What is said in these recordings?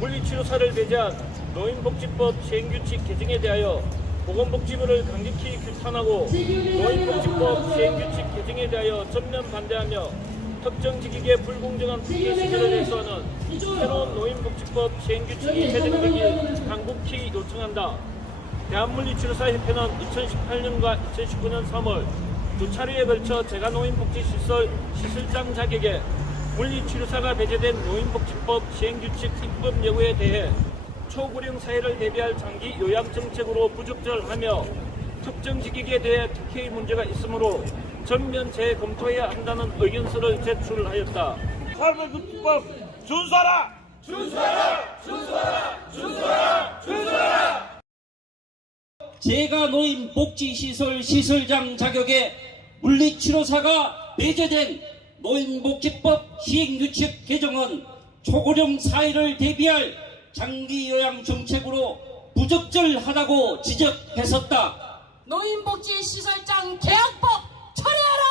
물리치료사를 배제한 노인복지법 시행규칙 개정에 대하여 보건복지부를 강력히 규탄하고 노인복지법 시행규칙 개정에 대하여 전면 반대하며 특정 직위의 불공정한 투기 시절을 해소하는 새로운 노인복지법 시행규칙이 제정되길 강국히 요청한다. 대한물리치료사협회는 2018년과 2019년 3월 두 차례에 걸쳐 재가노인복지시설 시설장 자격에 물리치료사가 배제된 노인복지법 시행규칙 입법 여부에 대해 초고령 사회를 대비할 장기 요양 정책으로 부적절하며 특정 직위에 대해 특혜의 문제가 있으므로 전면 재검토해야 한다는 의견서를 제출하였다. 사회복지법 준수하라! 제가 노인 복지시설 시설장 자격에 물리치료사가 배제된 노인복지법 시행규칙 개정은 초고령 사회를 대비할 장기 요양 정책으로 부적절하다고 지적했었다. 노인복지시설장 계약법 처리하라!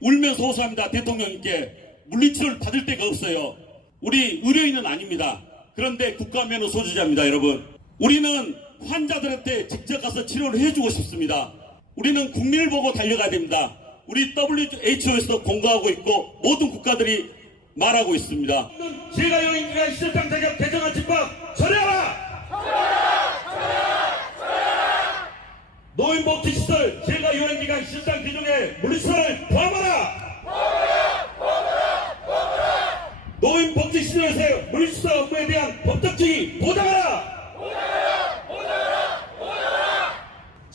울면서 호소합니다. 대통령님께 물리치료를 받을 데가 없어요. 우리 의료인은 아닙니다. 그런데 국가면허 소지자입니다, 여러분. 우리는 환자들한테 직접 가서 치료를 해주고 싶습니다. 우리는 국민을 보고 달려가야 됩니다. 우리 WHO에서 공고하고 있고 모든 국가들이 말하고 있습니다. 제가 여인기가 시설장 자격 개정한 집법 처리하라! 노인 복지 시설 제가 여인기가 시설장 기준에 물리치료를 포함하라! 노인 복지 시설에서 물리치료 업무에 대한 법적 지위 보장하라!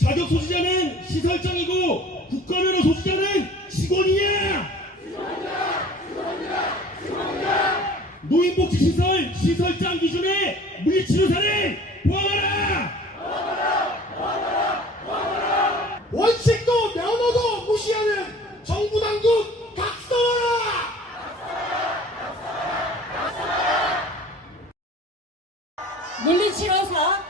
자격 소지자는 시설장이고 국가면허 소지자는 직원이야. 직원이야, 직원이야, 직원이야. 노인복지시설 시설장 기준에 물리치료사를 포함하라. 포함하라, 포함하라, 포함하라. 원칙도 면허도 무시하는 정부 당국 각성하라. 물리치료사